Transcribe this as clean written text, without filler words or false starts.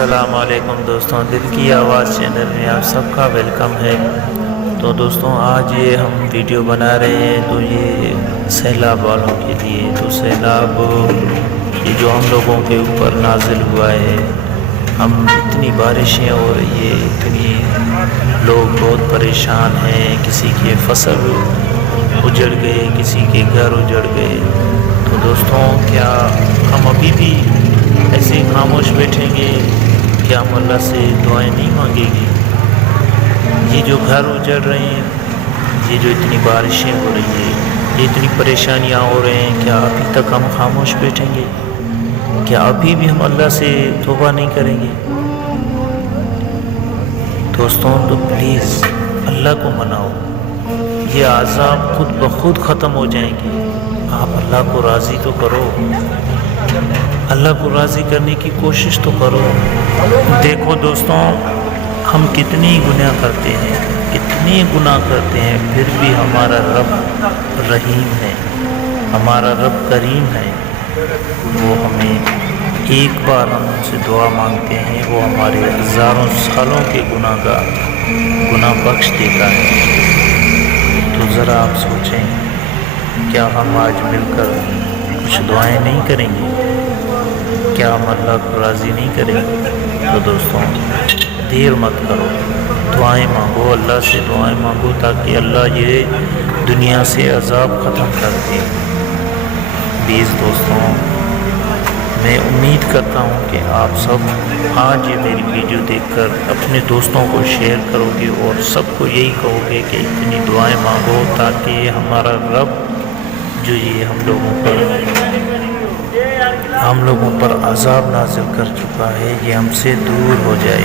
السلام علیکم دوستوں، دل کی آواز چینل میں آپ سب کا ویلکم ہے۔ تو دوستوں آج یہ ہم ویڈیو بنا رہے ہیں تو یہ سیلاب والوں کے لیے، تو سیلاب یہ جو ہم لوگوں کے اوپر نازل ہوا ہے، ہم اتنی بارشیں ہو رہی ہے، اتنی لوگ بہت پریشان ہیں، کسی کے فصل اجڑ گئے، کسی کے گھر اجڑ گئے۔ تو دوستوں کیا ہم ابھی بھی ایسے ہی خاموش بیٹھیں گے؟ کیا ہم اللہ سے دعائیں نہیں مانگیں گے؟ یہ جو گھر اجڑ رہے ہیں، یہ جو اتنی بارشیں ہو رہی ہیں، یہ اتنی پریشانیاں ہو رہے ہیں، کیا ابھی تک ہم خاموش بیٹھیں گے؟ کیا ابھی بھی ہم اللہ سے توبہ نہیں کریں گے؟ دوستوں تو پلیز اللہ کو مناؤ، یہ عذاب خود بخود ختم ہو جائیں گے۔ آپ اللہ کو راضی تو کرو، اللہ کو راضی کرنے کی کوشش تو کرو۔ دیکھو دوستوں، ہم کتنی گناہ کرتے ہیں، کتنے گناہ کرتے ہیں، پھر بھی ہمارا رب رحیم ہے، ہمارا رب کریم ہے۔ وہ ہمیں ایک بار ہم ان سے دعا مانگتے ہیں، وہ ہمارے ہزاروں سالوں کے گناہ کا گناہ بخش دیتا ہے۔ تو ذرا آپ سوچیں، کیا ہم آج مل کر کچھ دعائیں نہیں کریں گے؟ کیا ہم اللہ کو راضی نہیں کریں گے؟ تو دوستوں دیر مت کرو، دعائیں مانگو، اللہ سے دعائیں مانگو تاکہ اللہ یہ دنیا سے عذاب ختم کر دے۔ پلیز دوستوں، میں امید کرتا ہوں کہ آپ سب آج یہ میری ویڈیو دیکھ کر اپنے دوستوں کو شیئر کرو گے اور سب کو یہی کہو گے کہ اتنی دعائیں مانگو تاکہ ہمارا رب جو یہ ہم لوگوں پر عذاب نازل کر چکا ہے، یہ ہم سے دور ہو جائے۔